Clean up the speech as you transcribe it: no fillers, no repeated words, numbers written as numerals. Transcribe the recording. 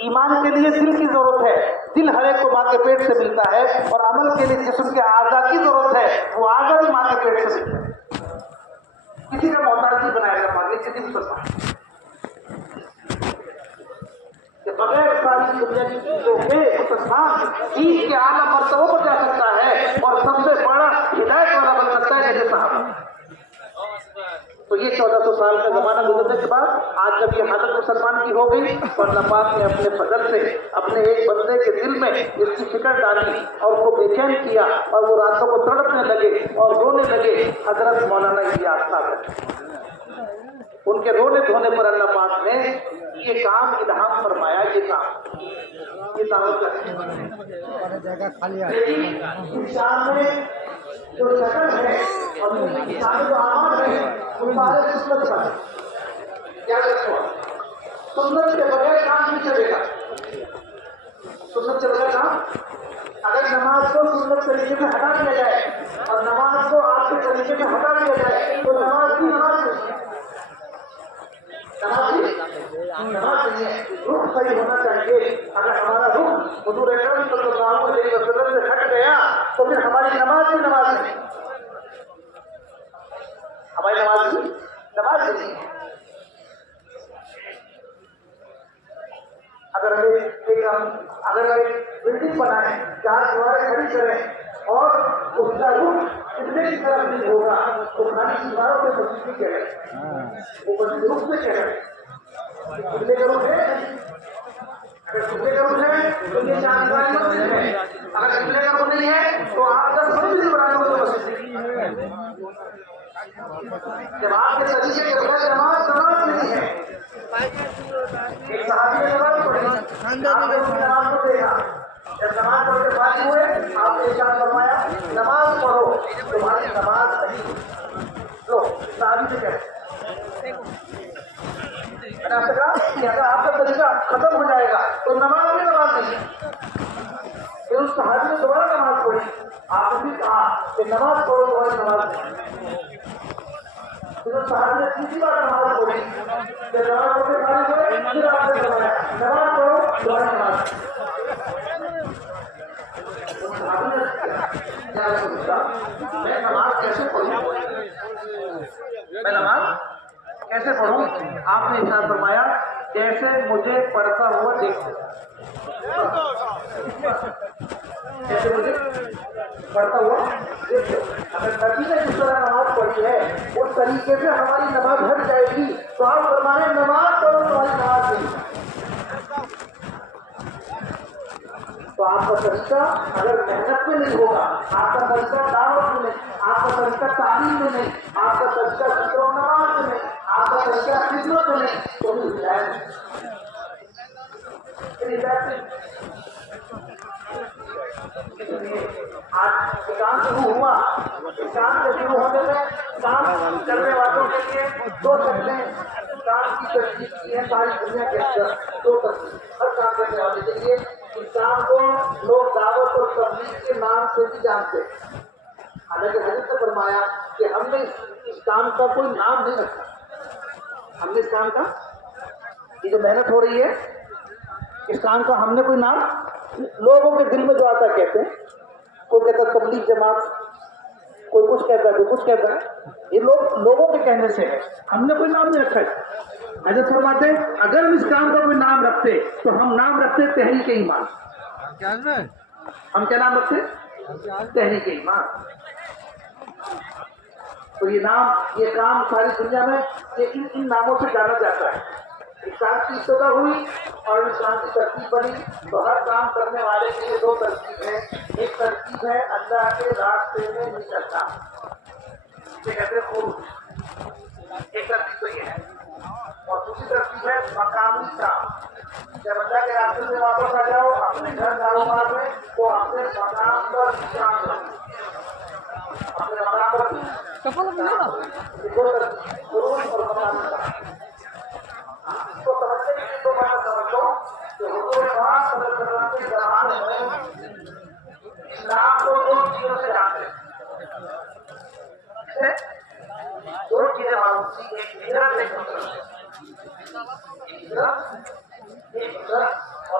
ایمان کے لیے دل کی ضرورت ہے، دل ہر ایک کو ماں کے پیٹ سے ملتا ہے، اور عمل کے لیے جسم کے اعضاء کی ضرورت ہے، وہ اعضاء بھی ماں کے پیٹ سے ملتے ہیں۔ کسی کا محتاج نہیں بنائے گا ماں کے، کسی بھی بتا کہ بغیر ساری دنیا کی چیزوں کے مسلمان دین کے اعلیٰ مرتبوں پر جا سکتا ہے اور سب سے بڑا ہدایت والا بن سکتا ہے جیسے صاحب۔ تو یہ 1400 سال کا زمانہ گزرنے کے بعد آج جب یہ حالت مسلمان کی ہو گئی تو اللہ پاک نے اپنے فضل سے اپنے ایک بندے کے دل میں اس کی فکر ڈالی اور وہ بے چین کیا اور وہ راتوں کو تڑپنے لگے اور رونے لگے۔ حضرت مولانا الیاس صاحب، ان کے رونے دھونے پر اللہ پاک نے یہ کام الہام فرمایا، یہ دعوت انسان میں جو شکل ہے اور انسان جو آمان ہے وہ سارے سنت پر کیا رکھو، سنت کے بغیر کام نہیں چلے گا۔ سنت کے بغیر کام، اگر نماز کو سنت طریقے سے ہٹا دیا جائے اور نماز کو آپ کے طریقے سے ہٹا دیا جائے تو نماز کی نماز نہیں ہے، نماز نہیں ہے۔ رخ صحیح ہونا چاہیے۔ اگر ہمارا رخ حضور اکرم صلی اللہ علیہ وسلم سے ہٹ گیا تو پھر ہماری نماز بھی نماز نہیں، ہماری نماز بھی نماز نہیں ہے۔ اگر ایک بلڈنگ بنائیں، 4 دیواریں کھڑی کریں اور اس کا رخ قبلے کی طرف نہیں ہوگا تو خالی دیواروں پہ مسجد نہیں کہہ رہے، وہ مسجد رخ سے کہہ رہے۔ قبلے کا رخ ہے، اگر قبلے کا رخ ہے تو یہ 4 دیواریں مسجد ہے، اگر قبلے کا رخ نہیں ہے تو آپ 10 مسجد بنا لو تو مسجد نہیں۔ جب آپ کے طریقے کے بغیر نماز نہیں ہے۔ ایک صحابی نے نماز پڑھی، آپ نے اس کی نماز کو دیکھا، جب نماز پڑھ کے فارغ ہوئے آپ نے ارشاد فرمایا نماز پڑھو، تمہاری نماز نہیں۔ لو صحابی سے کہتے میں نے آپ سے کہا کہ اگر آپ کا طریقہ ختم ہو جائے گا تو نماز بھی نماز نہیں۔ پھر اس صحابی نے دوبارہ نماز پڑھی، آپ نے بھی کہا کہ نماز پڑھو تمہاری نماز نہیں۔ پھر اس صحابی نے تیسری بار نماز پڑھی، جب نماز پڑھ کے فارغ ہوئے پھر آپ نے فرمایا نماز پڑھو تمہاری نماز نہیں۔ میں نماز کیسے پڑھوں، میں نماز کیسے پڑھوں؟ آپ نے ارشاد فرمایا جیسے مجھے پڑھتا ہوا دیکھو، جیسے مجھے پڑھتا ہوا دیکھو۔ اگر نبی نے جس طرح نماز پڑھی ہے اس طریقے سے ہماری نماز ہٹ جائے گی تو آپ فرمائیں نماز پڑھو تمہاری نماز نہیں۔ تو آپ کا طریقہ اگر محنت میں نہیں ہوگا، آپ کا طریقہ دعوت میں نہیں، آپ کا طریقہ تعلیم میں نہیں، آپ کا طریقہ ذکر و نماز میں نہیں، آپ کا طریقہ خدمت میں نہیں تو پھر ہدایت نہیں۔ آج کام شروع ہوا، کام کے شروع ہونے میں کام کرنے والوں کے لیے 2 شکلیں کام کی ترتیب کی ہے ساری دنیا کے اندر، 2 ترتیب ہر کام کرنے والے کے لیے۔ انسان کو لوگ دعوت اور تبلیغ کے نام سے بھی جانتے ہیں، حالانکہ حضرت نے فرمایا کہ ہم نے اس کام کا کوئی نام نہیں رکھا، ہم نے اس کام کا، یہ جو محنت ہو رہی ہے اس کام کا ہم نے کوئی نام، لوگوں کے دل میں جو آتا کہتے ہیں، کوئی کہتا ہے تبلیغ جماعت، کوئی کچھ کہتا ہے کوئی کچھ کہتا ہے، یہ لوگوں کے کہنے سے ہے، ہم نے کوئی نام نہیں رکھا ہے۔ حضرت فرماتے ہیں اگر ہم اس کام کا کوئی نام رکھتے تو ہم نام رکھتے تحریک ایمان۔ ہم کیا نام رکھتے؟ تحریک ایمان۔ تو یہ نام، یہ کام ساری دنیا میں ان ناموں سے جانا جاتا ہے۔ اسلام کی ابتدا ہوئی اور اسلام کی ترتیب بنی تو ہر کام کرنے والے کے لیے 2 ترتیب ہیں۔ ایک ترتیب ہے اللہ کے راستے میں نکلنا، اسے کہتے ہیں خروج، ایک ترتیب تو یہ ہے، اور دوسری ترتیب ہے مقامی کام۔ جب اللہ کے راستے سے واپس آ جاؤ اپنے گھر کاروبار میں تو اپنے مقام پر کام کرو، اپنے مقام پر خروج اور مقامی کام۔ اس کو سمجھنے کے لیے 2 باتیں سمجھ لو کہ حضور پاک صلی اللہ علیہ وسلم کے زمانے میں اسلام کو 2 چیزوں سے جانتے ہیں، 2 چیزیں معلوم تھی، ایک ہجرت، ایک ہجرت، ایک ہجرت اور